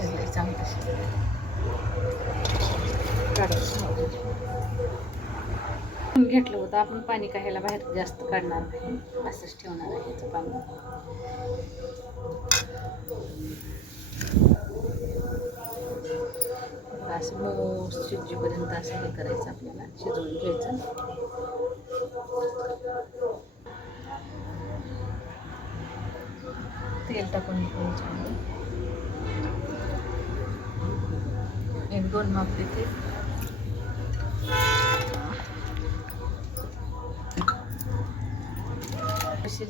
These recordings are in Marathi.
शिजले चांगलं शिजले. घेतलं होतं आपण पाणी काढायला बाहेर जास्त काढणार नाही, असंच ठेवणार आहे याचं पाणी. असं मऊ शिजेपर्यंत असं हे करायचं, आपल्याला शिजवून घ्यायचं. तेल टाकून घ्यायचं. 1-2 माप देते.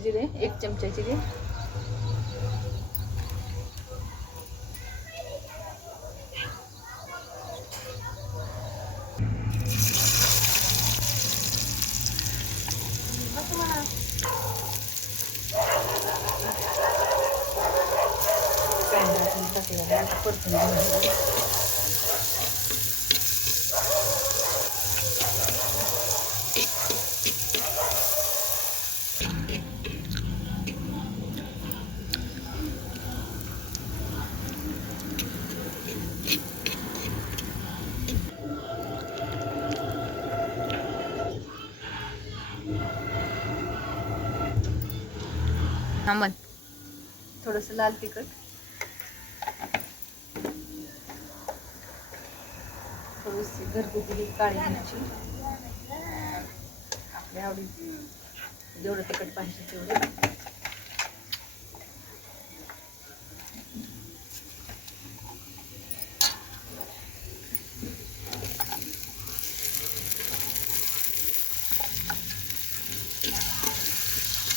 जिरे 1 चमचा जिरे, कांदा टाकलेला आता परतून घ्यायचा. मग थोडंसं लाल तिखट, थोडीशी घरगुती काळी मिरची, आपल्या आवडी जेवढं तिखट पाहिजे तेवढं.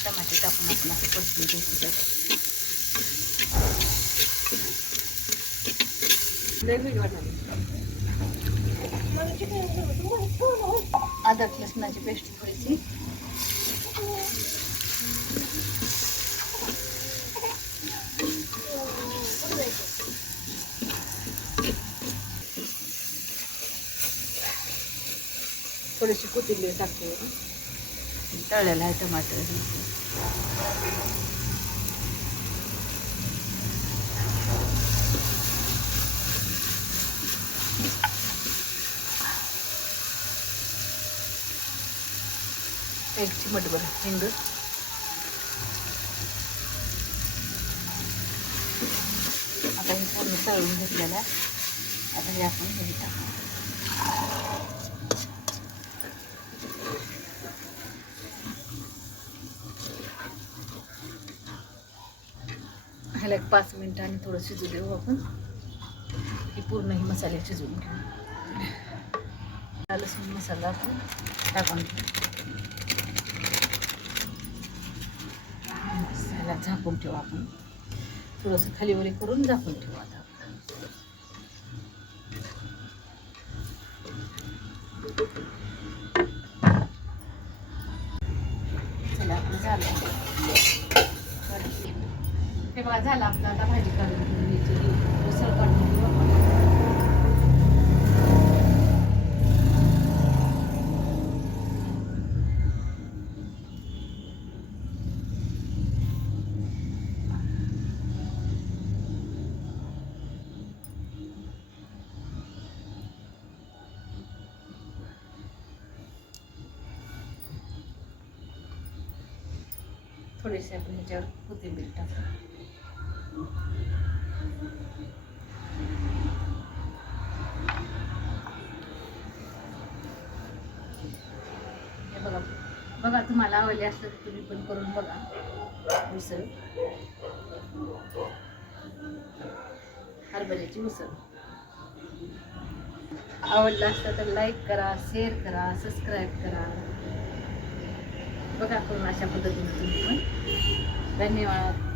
टमाटे टाकून आपण असं परतून घ्यायचं. अद्रक लसणाची पेस्ट थोडीशी, थोडीशी कोथिंबीर टाकते. तळलेला आहे टमाटर. एक चिमटभर हिंग, आता हे पूर्ण तळून घेतलेलं आहे. आता हे आपण घरी टाकू. ह्याला 1-5 मिनिटं आणि थोडं शिजू देऊ आपण, की पूर्ण ही मसाले शिजवून घेऊ. लसूण मसाला आपण टाकून घेऊ. ह्याला झाकून ठेवू आपण, थोडंसं खालीवरी करून झाकून ठेवू. आता चला आपलं झालं. हे बघा झालं आपलं. आता भाजी काढून घ्यायची, उसळ काढून घेऊ आपण. थोडीशी आपण ह्याच्यावर कोथिंबीर टाकू. हे बघा बघा, तुम्हाला आवडले असलं तर तुम्ही पण करून बघा. उसळ, हरभऱ्याची उसळ. आवडलं असलं तर लाईक करा, शेअर करा, सबस्क्राईब करा. बघा करून अशा पद्धतीने तुम्ही पण. धन्यवाद.